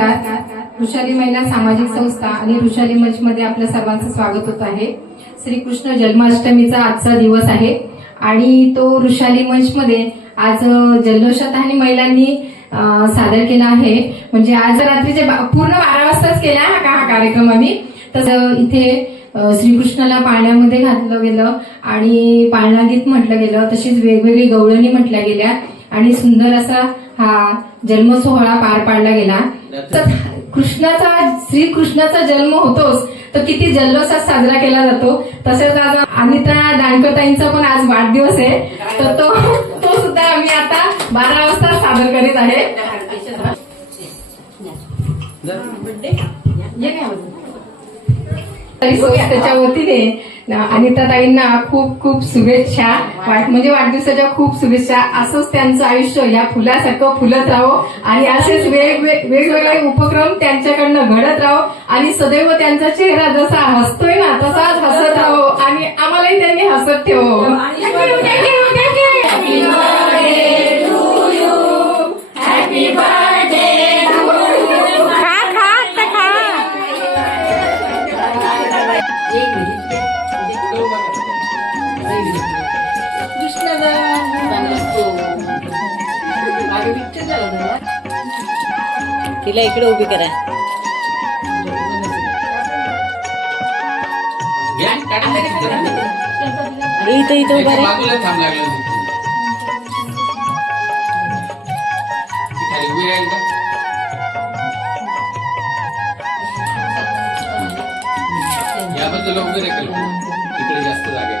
नमस्कार. ऋषाली महिला सामाजिक संस्था आणि ऋषाली मंचमध्ये आपल्या सर्वांचं स्वागत होत आहे. श्रीकृष्ण जन्माष्टमीचा आजचा दिवस आहे आणि तो ऋषाली मंचमध्ये आज जल्लोषात आणि महिलांनी सादर केला आहे. म्हणजे आज रात्रीचे पूर्ण बारा वाजताच केला हा का हा कार्यक्रम आम्ही. तसं इथे श्रीकृष्णाला पाळण्यामध्ये घातलं गेलं आणि पाळणा गीत म्हटलं गेलं तशीच वेगवेगळी गवळणी म्हटल्या गेल्या. आणि सुंदर असा हा जन्म सोहळा पार पाडला गेला. तर कृष्णाचा श्रीकृष्णाचा जन्म होतोच तर किती जल्लोषात साजरा केला जातो. तसेच आज अनिता दानकताईंचा पण आज वाढदिवस आहे. तर तो तो सुद्धा आम्ही आता बारा वाजता सादर करीत आहे? तरी संस्थेच्या वतीने अनिताताईंना खूप खूप शुभेच्छा. वाट म्हणजे वाढदिवसाच्या खूप शुभेच्छा. असंच त्यांचं आयुष्य या फुलासारखं फुलत राहो. आणि असेच वेगवेगळे उपक्रम त्यांच्याकडनं घडत राहो. आणि सदैव त्यांचा चेहरा जसा हसतोय ना तसाच हसत राहो. आणि आम्हालाही त्यांनी हसत ठेवो. तिला इकडे उभी करा. इथं इथं उभा राहील का? या बाजूला उभी राहील तिकडे जास्त जागा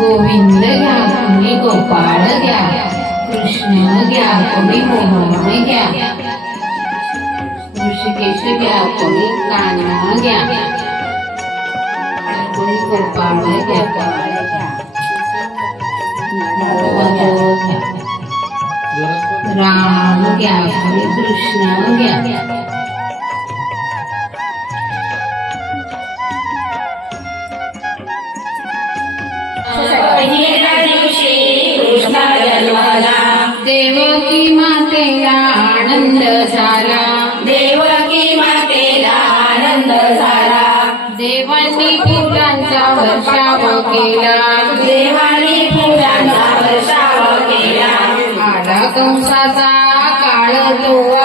गोविंद घ्या तुम्ही गोपाळ घ्या कृष्ण घ्या तुम्ही मोहन घ्या. ऋषिकेश घ्या तुम्ही कान्हा घ्या. तुम्ही गोपाळ घ्या. राम घ्या तुम्ही कृष्ण घ्या. कंसाचा काळ तो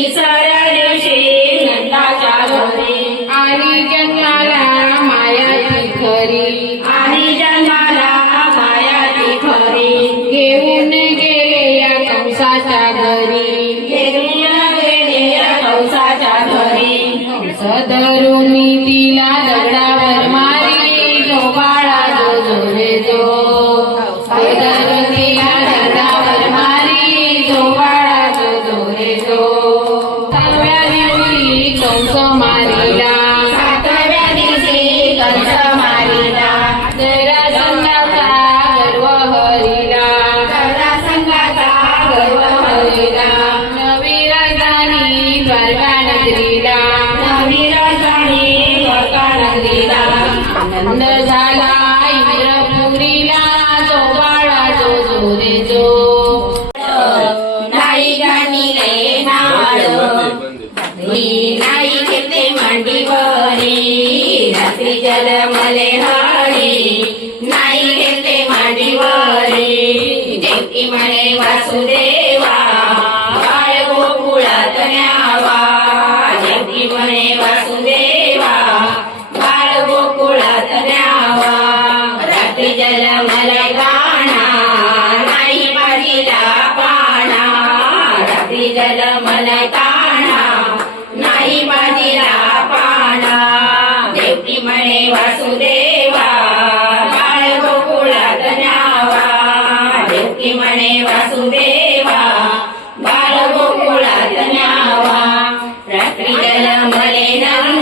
तिसऱ्या दिवशी नंदाच्या घरी. आणि जन्माला मायाची घरी. म्हणे म्हणे वासुदेवा बालगोकुळात न्यावा रात्री गलमले नाम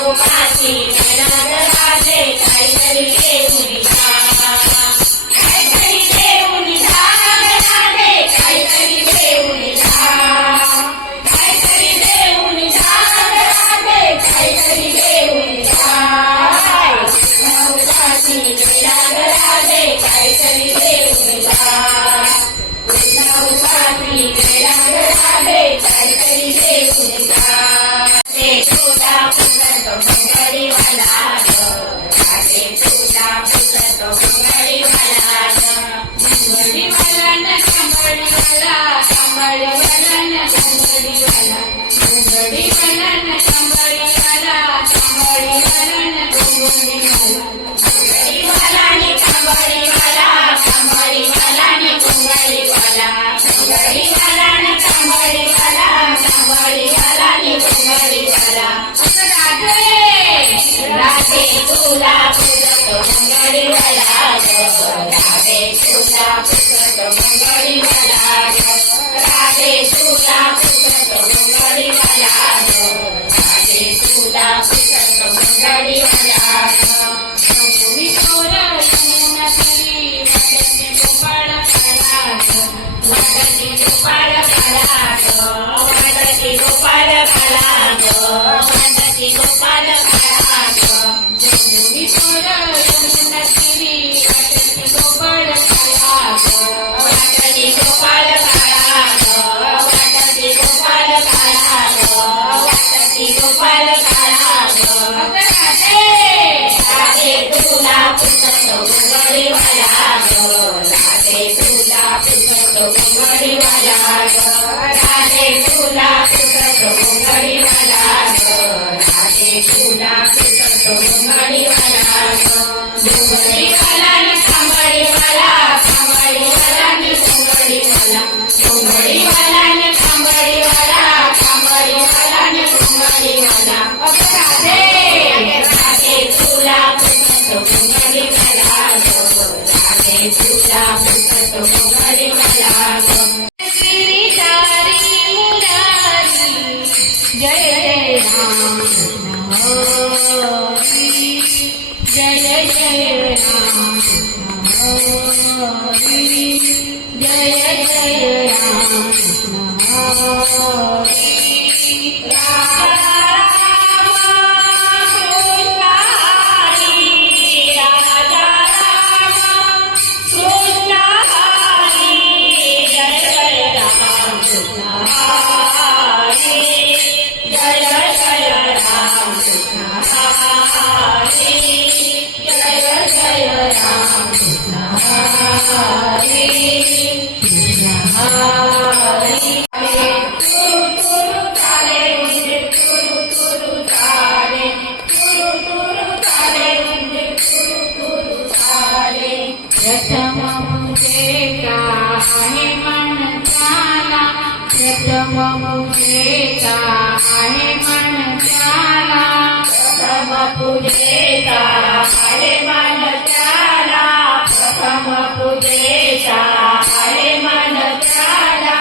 我怕你 तुला पुजतो प्रथममुदेता आहे म्हणताला प्रथममुदेता आहे म्हणताला प्रथम पूजेता आहे म्हणताला प्रथम पूजेता आहे म्हणताला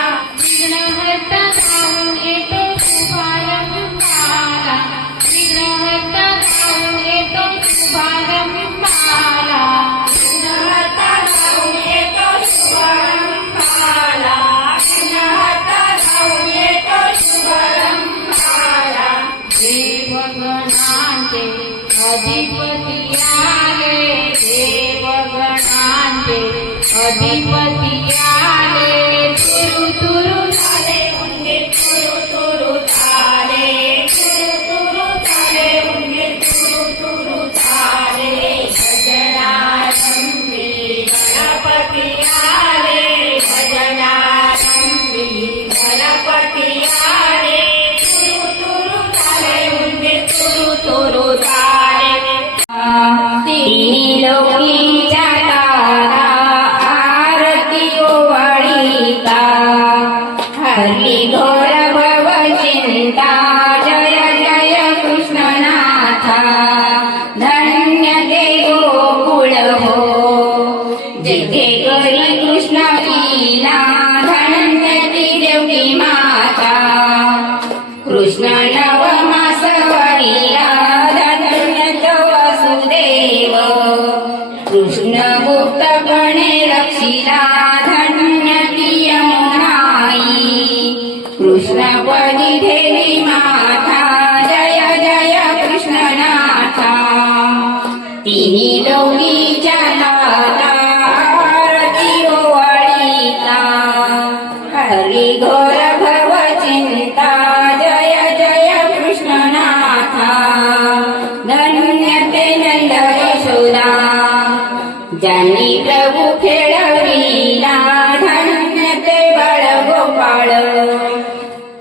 त्यांनी प्रभू खेळविला धन्य ते बाळ गोपाळ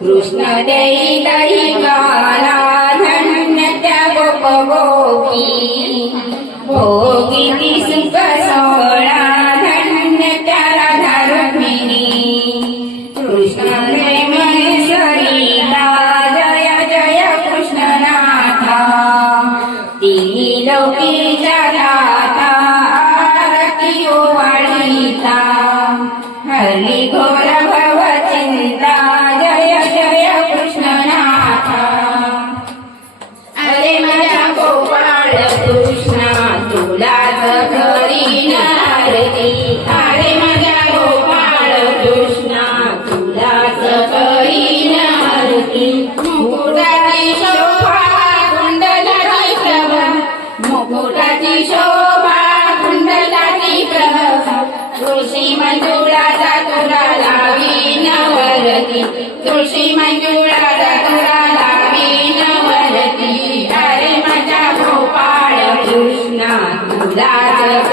कृष्ण देई घोर भवचिन्ता गोपाळ कृष्णा तुलाच